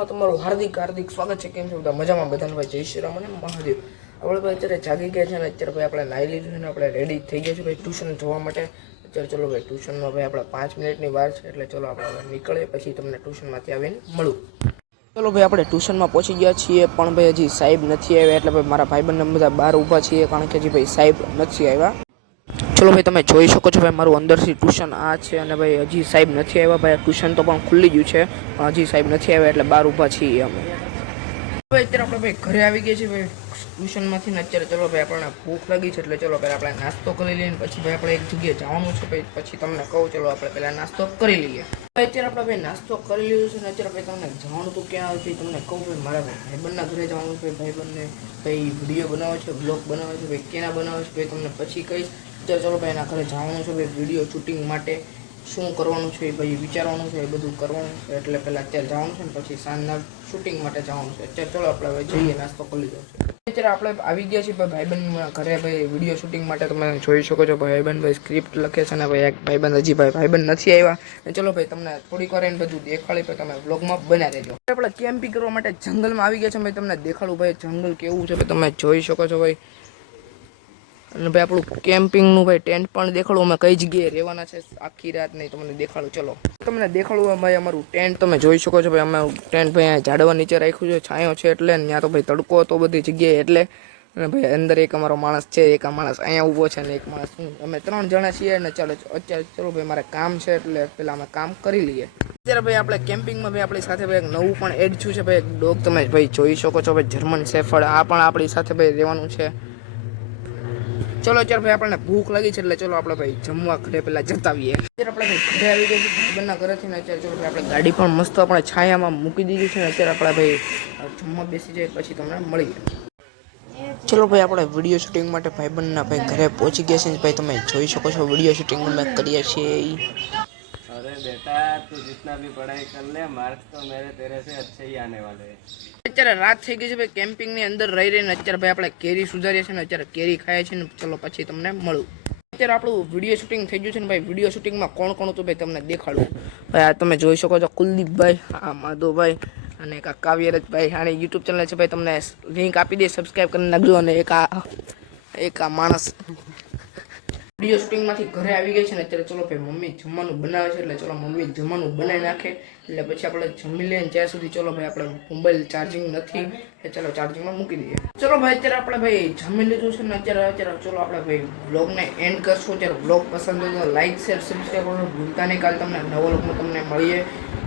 વ્લોગમાં તમારું હાર્દિક સ્વાગત છે। કેમ છો બધા? મજામાં? બધાને ભાઈ જય શ્રી રામ અને મહાદેવ। આપણે ભાઈ અત્યારે જાગી ગયા છે ને અત્યારે ભાઈ આપણે નાહી લીધું છે ને આપણે રેડી થઈ ગયા છે ભાઈ ટ્યુશન જવા માટે। અત્યારે ચલો ભાઈ ટ્યુશનમાં ભાઈ આપણે 5 મિનિટની વાર છે એટલે ચલો આપણે નીકળીએ પછી તમને ટ્યુશનમાંથી આવીને મળું। ચલો ભાઈ આપણે ટ્યુશનમાં પહોંચી ગયા છીએ પણ ભાઈ હજી સાહેબ નથી આવ્યા એટલે ભાઈ મારા ભાઈબંધને બધા બહાર ઊભા છીએ કારણ કે હજી ભાઈ સાહેબ નથી આવ્યા। ચલો ભાઈ તમે જોઈ શકો છો ભાઈ મારું અંદરથી ટ્યુશન આ છે અને ભાઈ હજી સાહેબ નથી આવ્યા। ભાઈ ટ્યુશન તો પણ ખુલ્લી ગયું છે પણ હજી સાહેબ નથી આવ્યા એટલે બહાર ઊભા છીએ અમે। ભાઈ અત્યારે આપણે ભાઈ ઘરે આવી ગયા છીએ ભાઈ ટ્યુશનમાંથી ને અત્યારે ચલો ભાઈ આપણને ભૂખ લાગી છે એટલે ચલો ભાઈ આપણે નાસ્તો કરી લઈએ પછી ભાઈ આપણે એક જગ્યાએ જવાનું છે ભાઈ પછી તમને કહું ચલો આપણે પહેલાં નાસ્તો કરી લઈએ। અત્યારે આપણે ભાઈ નાસ્તો કરી લીધો છે ને અત્યારે ભાઈ તમને જવાનું તો ક્યાં આવે છે તમને કહું ભાઈ મારા ભાઈબંધના ઘરે જવાનું છે। ભાઈબંધને ભાઈ વિડીયો બનાવે છે બ્લોગ બનાવે છે ભાઈ કેના બનાવે છે ભાઈ તમને પછી કહીશ। અત્યારે ચલો ભાઈ એના ઘરે જવાનું છે ભાઈ વિડીયો શૂટિંગ માટે શું કરવાનું છે ભાઈ વિચારવાનું છે એ બધું કરવાનું છે એટલે પહેલાં અત્યારે જવાનું છે ને પછી સાંજના શૂટિંગ માટે જવાનું છે। અત્યારે ચલો આપણે હવે જઈએ નાસ્તો કરી લીધો છે। અત્યારે આપણે આવી ગયા છીએ ભાઈબંધ ઘરે ભાઈ વિડીયો શૂટિંગ માટે તમે જોઈ શકો છો ભાઈબંધ ભાઈ સ્ક્રિપ્ટ લખે છે ને ભાઈ એક ભાઈબંધ હજી ભાઈબંધ નથી આવ્યા। ચલો ભાઈ તમને થોડીક વાર એને બધું દેખાડી પછી તમે વ્લોગમાં બના રહેજો। આપણે કેમ્પિંગ કરવા માટે જંગલમાં આવી ગયા છે ભાઈ તમને દેખાડું ભાઈ જંગલ કેવું છે ભાઈ તમે જોઈ શકો છો ભાઈ અને ભાઈ આપણું કેમ્પિંગનું ભાઈ ટેન્ટ પણ દેખાડું અમે કઈ જગ્યાએ રહેવાના છે આખી રાત નહીં તમને દેખાડું। ચલો તમને દેખાડું ભાઈ અમારું ટેન્ટ તમે જોઈ શકો છો ભાઈ અમે ટેન્ટ ભાઈ અહીંયા ઝાડવા નીચે રાખ્યું છે છાંયો છે એટલે ત્યાં તો ભાઈ તડકો હતો બધી જગ્યાએ એટલે અને ભાઈ અંદર એક અમારો માણસ છે એક આ માણસ અહીંયા ઊભો છે ને એક માણસ અમે 3 જણા છીએ ને ચાલો અત્યારે ચલો ભાઈ મારે કામ છે એટલે પહેલાં અમે કામ કરી લઈએ। અત્યારે ભાઈ આપણે કેમ્પિંગમાં ભાઈ આપણી સાથે ભાઈ એક નવું પણ એડ થયું છે ભાઈ એક ડોગ તમે ભાઈ જોઈ શકો છો ભાઈ જર્મન શેફર્ડ આ પણ આપણી સાથે ભાઈ રહેવાનું છે। ચલો અત્યારે ભાઈ આપણને ભૂખ લાગી છે એટલે ચલો આપણે ભાઈ જમવા ઘરે પહેલાં જતા આવીએ। અત્યારે આપણે ભાઈ ઘરે આવી ગયા છીએ ભાઈબંધના ઘરેથી ને અત્યારે ચલો ભાઈ આપણે ગાડી પણ મસ્ત આપણે છાયામાં મૂકી દીધી છે ને અત્યારે આપણે ભાઈ જમવા બેસી જાય પછી તમને મળીએ। ચલો ભાઈ આપણે વિડીયો શૂટિંગ માટે ભાઈબંધના ભાઈ ઘરે પહોંચી ગયા છે ભાઈ તમે જોઈ શકો છો વિડીયો શૂટિંગ અમે કરીએ છીએ। अरे बेटा तू जितना भी पढ़ाई कर ले मार्क्स तो मेरे तेरे से अच्छे ही आने वाले हैं। અત્યારે રાત થઈ ગઈ છે ભાઈ કેમ્પિંગની અંદર રહી રહીને અત્યારે ભાઈ આપણે કેરી સુધારીએ છીએ ને અત્યારે કેરી ખાઈએ છીએ ને ચલો પછી તમને મળું। અત્યારે આપણું વિડીયો શૂટિંગ થઈ ગયું છે ને ભાઈ વિડીયો શૂટિંગમાં કોણ કોણ હતું ભાઈ તમને દેખાડું ભાઈ આ તમે જોઈ શકો છો કુલદીપભાઈ આ માધવભાઈ અને એક આ કાવ્યરજભાઈ આની યુટ્યુબ ચેનલ છે ભાઈ તમને લિંક આપી દે સબસ્ક્રાઈબ કરી નાખજો અને એક આ માણસ વિડીયો શૂટિંગમાંથી ઘરે આવી ગઈ છે ને અત્યારે ચલો ભાઈ મમ્મી જમવાનું બનાવે છે એટલે ચલો મમ્મી જમવાનું બનાવી નાખે એટલે પછી આપણે જમી લઈએ ત્યાં સુધી ચલો ભાઈ આપણે મોબાઈલ ચાર્જિંગ નથી એટલે ચલો ચાર્જિંગમાં મૂકી દઈએ। ચલો ભાઈ અત્યારે આપણે ભાઈ જમી લીધું છે ને અત્યારે ચલો આપણે ભાઈ વ્લોગને એન્ડ કરશું। અત્યારે વ્લોગ પસંદ હોય તો લાઈક શેર સબસ્ક્રાઈબ કરવાનું ભૂલતા નહીં। કાલે તમને નવો વ્લોગમાં તમને મળીએ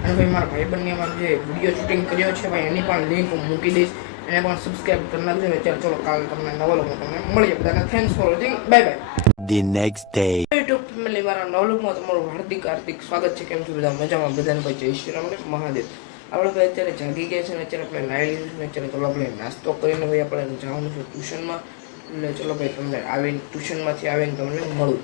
અને ભાઈ મારા ભાઈબંધને અમારે જે વિડીયો શૂટિંગ કર્યો છે ભાઈ એની પણ લિંક હું મૂકી દઈશ એને પણ સબસ્ક્રાઈબ કરી નાખજો। અત્યારે ચલો કાલે તમને નવો વ્લોગમાં તમને મળીએ। બધાને thanks for watching bye bye. The next day. YouTube family મારા નવલુકમાં તમારું હાર્દિક સ્વાગત છે। કેમ છો બધા? મજામાં? બધાને ભાઈ જય શ્રી રામ અને મહાદેવ। આપણે ભાઈ અત્યારે જાગી ગયા છે ને અત્યારે આપણે નાહી લીધું ને અત્યારે ચલો આપણે નાસ્તો કરીને ભાઈ આપણે જવાનું છે ટ્યુશનમાં એટલે ચલો ભાઈ તમને આવીને ટ્યુશનમાંથી આવીને તમને મળું।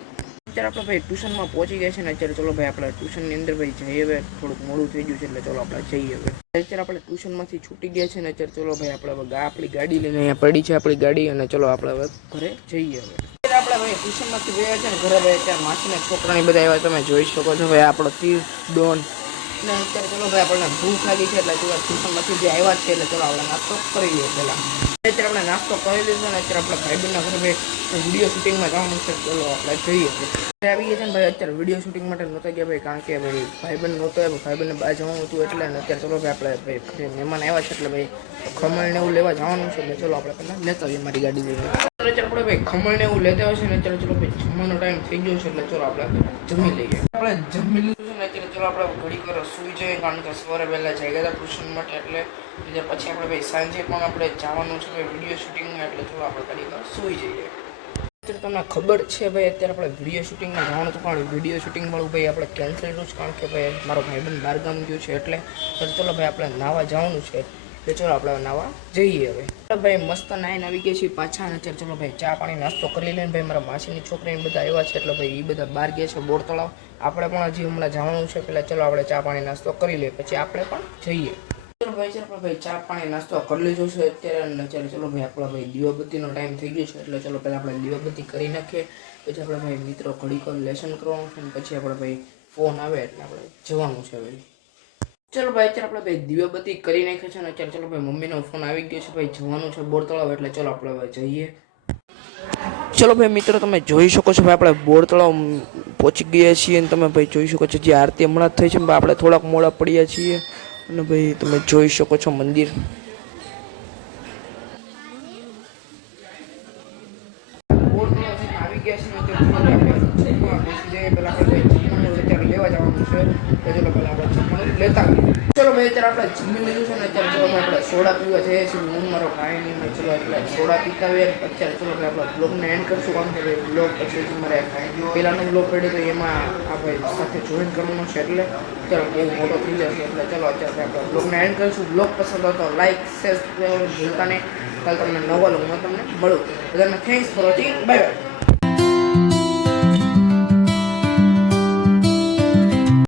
અત્યારે આપણે ભાઈ ટ્યુશનમાં પહોંચી ગયા છે ને અત્યારે ચલો ભાઈ આપણે ટ્યુશનની અંદર ભાઈ જઈએ હવે થોડુંક મોડું થઈ ગયું છે એટલે ચલો આપણે જઈએ હવે। અત્યારે આપણે ટ્યુશનમાંથી છૂટી ગયા છે ને અત્યારે ચલો ભાઈ આપણે આપણી ગાડી લઈને અહીંયા પડી છે આપણી ગાડી અને ચલો આપણે હવે ઘરે જઈએ હવે। આપણે ભાઈ ટ્યુશનમાંથી ગયા છે ને ઘરે ભાઈ અત્યારે માસીના છોકરાની બધા આવ્યા તમે જોઈ શકો છો ભાઈ આપણો તીર ડોન ને અત્યારે ચલો ભાઈ આપણને ભૂખ લાગી છે એટલે ટ્યુશનમાંથી જે આવ્યા છે એટલે ચલો આપણે નાસ્તો કરી લઈએ પહેલાં। અત્યારે આપણે નાસ્તો કરી લીધો ને અત્યારે આપણે ભાઈબંધના ઘરે ભાઈ વિડીયો શૂટિંગમાં જવાનું છે ચલો આપણે જઈએ ઘરે આવી ગયા છે ને ભાઈ અત્યારે વિડીયો શૂટિંગ માટે નહોતા ગયા ભાઈ કારણ કે ભાઈ ભાઈબંધ નહોતો આવ્યો ભાઈબંધને બહાર જવાનું હતું એટલે ને અત્યારે ચલો ભાઈ આપણે ભાઈ ઘરે મહેમાન આવ્યા છે એટલે ભાઈ ખમણ ને એવું લેવા જવાનું છે એટલે ચલો આપણે પહેલાં લેતા આવીએ મારી ગાડી લઈને। અત્યારે આપણે ભાઈ ખમણ ને એવું લેતા હોય છે ને અત્યારે ચલો ભાઈ જમવાનો ટાઈમ થઈ ગયો છે એટલે ચલો આપણે જમી લઈએ। આપણે જમી લીધું છે ને અત્યારે ચલો આપણે ઘડી કરો સુઈ જઈએ કારણ કે સવારે વહેલા જઈ ગયા હતા ટ્યુશન માટે એટલે પછી આપણે ભાઈ સાંજે પણ આપણે જવાનું છે ભાઈ વિડીયો શૂટિંગમાં એટલે ચલો આપણે ઘડી કરો સુઈ જઈએ। અત્યારે તમને ખબર છે ભાઈ અત્યારે આપણે વિડીયો શૂટિંગમાં જવાનું હતું પણ વિડીયો શૂટિંગવાળું ભાઈ આપણે કેન્સલ કર્યું છે કારણ કે ભાઈ મારો ભાઈબંધ બહારગામ ગયો છે એટલે ચલો ભાઈ આપણે નાહવા જવાનું છે એટલે ચલો આપણે નાહવા જઈએ હવે। ભાઈ મસ્ત નાઈને આવી ગયા છીએ પાછા અને અત્યારે ચલો ભાઈ ચા પાણી નાસ્તો કરી લઈને ભાઈ મારા માસીની છોકરીને બધા આવ્યા છે એટલે ભાઈ એ બધા બહાર ગયા છે બોર તળાવ આપણે પણ હજી હમણાં જવાનું છે પહેલાં ચલો આપણે ચા પાણી નાસ્તો કરી લઈએ પછી આપણે પણ જઈએ। ચલો ભાઈ ચા પાણી નાસ્તો કરી લીધો છે અત્યારે ચાલો ચલો ભાઈ આપણા ભાઈ દીવાબત્તીનો ટાઈમ થઈ ગયો છે એટલે ચલો પહેલાં આપણે દીવાબત્તી કરી નાખીએ પછી આપણે ભાઈ મિત્રો ઘડીક લેસન કરવાનું છે અને પછી આપણે ભાઈ ફોન આવે એટલે આપણે જવાનું છે ભાઈ। ચલો ભાઈ અત્યારે આપણે ભાઈ દીવાબત્તી કરી નાખી છે ને અત્યારે ચલો ભાઈ મમ્મીનો ફોન આવી ગયો છે ભાઈ જવાનું છે બોર તળાવ એટલે ચલો આપણે ભાઈ જઈએ. ચલો ભાઈ મિત્રો તમે જોઈ શકો છો ભાઈ આપણે બોર તળાવ પહોંચી ગયા છીએ અને તમે ભાઈ જોઈ શકો છો જે આરતી હમણાં જ થઈ છે આપણે થોડાક મોડા પડ્યા છીએ અને ભાઈ તમે જોઈ શકો છો મંદિર. બોર તળાવ આવી ગયા છે અત્યારે પેલા આપણે જમવાનું અત્યારે લેવા જવાનું છે તો ચલો પેલા આપણે જમવાનું લેતા ચલો ભાઈ અત્યારે આપણે જમી લીધું છે ને અત્યારે ચલો ભાઈ આપણે સોડા પીવા જઈએ છીએ હું મારો ભાઈ નહીં ચલો એટલે સોડા પીતા હોય અત્યારે ચલો ભાઈ આપણે બ્લોગને એન્ડ કરશું કારણ કે ભાઈ બ્લોગ પછી મારે પહેલાંનો બ્લોગ પડ્યો તો એમાં આ ભાઈ સાથે જોઈન કરવાનો છે એટલે ચાલો બહુ મોટો થઈ જશે એટલે ચલો અત્યારે આપણે બ્લોગને એન્ડ કરીશું. બ્લોગ પસંદ હોય તો લાઈક શેર ભૂલતા નહીં. કાલે તમને નવા બ્લોગમાં તમને મળું. બધાને thanks for watching. Bye bye.